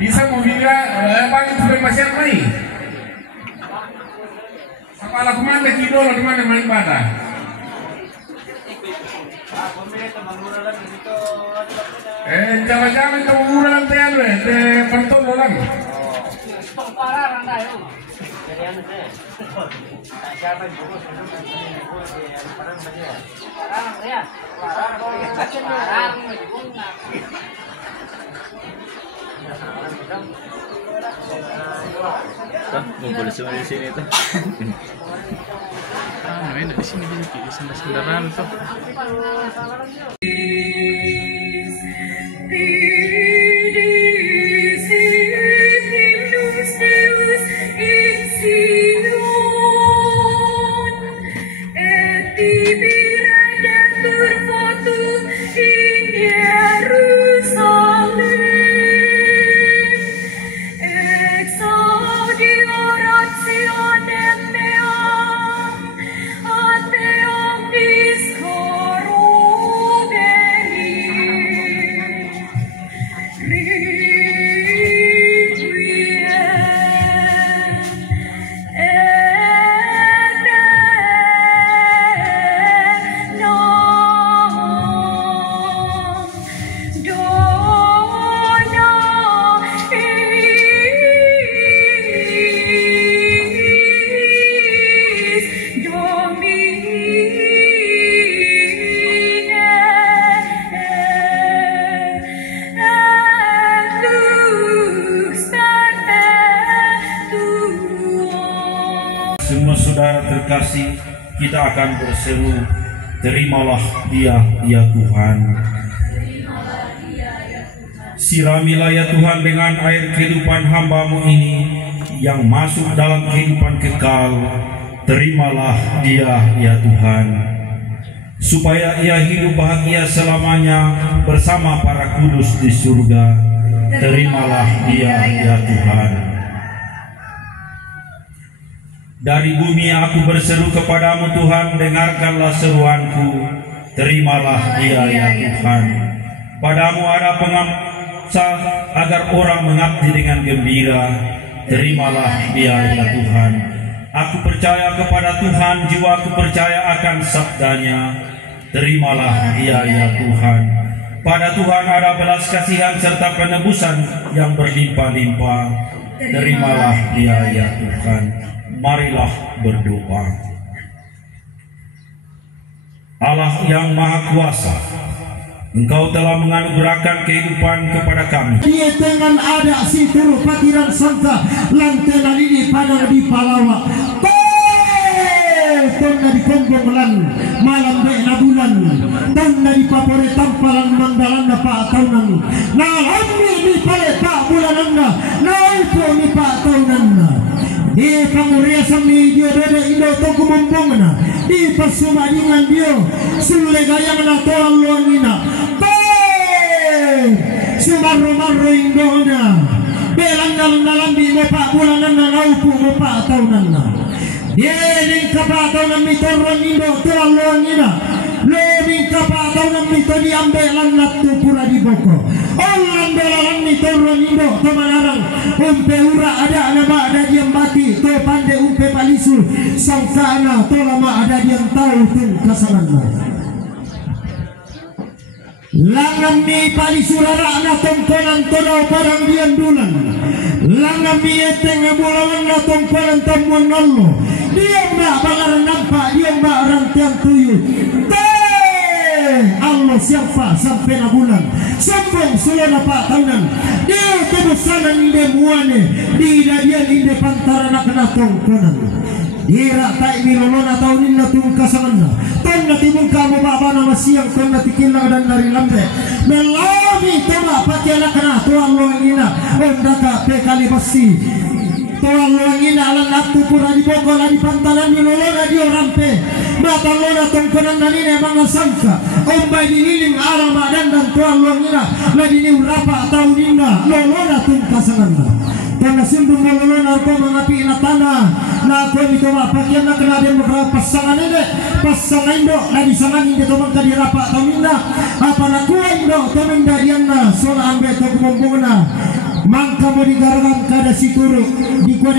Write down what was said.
Bisa mobilnya bagi tuh pasien mai. Kepala kemana kidol di mana main pada? Jangan-jangan kamu murah teh anu teh pentol orang. Ngumpul semua di sini tuh. Main di sini di kendaraan tuh. Semua saudara terkasih, kita akan berseru, terimalah dia, ya Tuhan. Siramilah ya Tuhan dengan air kehidupan hamba-Mu ini yang masuk dalam kehidupan kekal. Terimalah dia, ya Tuhan, supaya ia hidup bahagia selamanya bersama para kudus di surga. Terimalah dia, ya Tuhan. Dari bumi aku berseru kepadamu Tuhan, dengarkanlah seruanku. Terimalah dia, ya Tuhan. Padamu ada pengamsa agar orang mengabdi dengan gembira. Terimalah dia, ya Tuhan. Aku percaya kepada Tuhan, jiwaku percaya akan sabdanya. Terimalah dia, ya Tuhan. Pada Tuhan ada belas kasihan serta penebusan yang berlimpah-limpah. Terimalah dia, ya Tuhan. Marilah berdoa. Allah yang Maha Kuasa, Engkau telah menganugerahkan kehidupan kepada kami. Dia dengan ada si turu patiran sangka lantena ini pada di Palawa. Tonna di Kombonglan malam na bulan, tonna di Papore tampalan mandalan na pa tahunan. Nalambi di pale pa bulanan na, naupo ni pa tahunan na. Di panguriasan ni Dio dede indo toko mumpungna, di pasumadingan Dio sulle gayang na toang luangina. Sumarro-marro indona, belang-dalang di mo pa bulanan na, naupo mo pa tahunan na. Yening kapataw ng mito Ronindo tuwang luangina, lobing kapataw ng mito di ambelan at tupura di boko. Orang belalang mito Ronindo tumanarang umpe ura ada nama ada diam mati to pande umpe palisu sangkana to lama ada diam tahu tung kasalanna. Langam mi palisurara na tongkonan tono parang diam dulan. Langam mi eteng abulawan na tongkonan tamuan nallo. Dia mbak bangaran nampak, dia mbak orang tiang tuyul. Allah siapa sampai na bulan sambung sulana pak tahunan. Dia kebesaran inde muane di dadian inde pantara nak kena tongkonan. Dira tak milolona tahun ini tung kasanganna. Ton na timung kamu baba nama siang ton na tikilang dan dari lambe. Melami tema pakai anak kena tuang lo ina. Onda ka pekali basi. Tuan luangina alam naftu pura di boko la di pantalan ni lolona di orampe mata lona tongkonan nanine mga sangka ombay diniling alam adan dan tuan luangina la dini urapa atau dinda lolona tungkasananda karena sindung lolona ko mga pinatana na ako ito mapakyan na kanadin mga pasangan ini pasangan indo na di sangan hindi to magkadirapa atau dinda apa nakuha indo to mendarian na sola ambe to kumombong na Mangka mo di garagan kada siguro di ko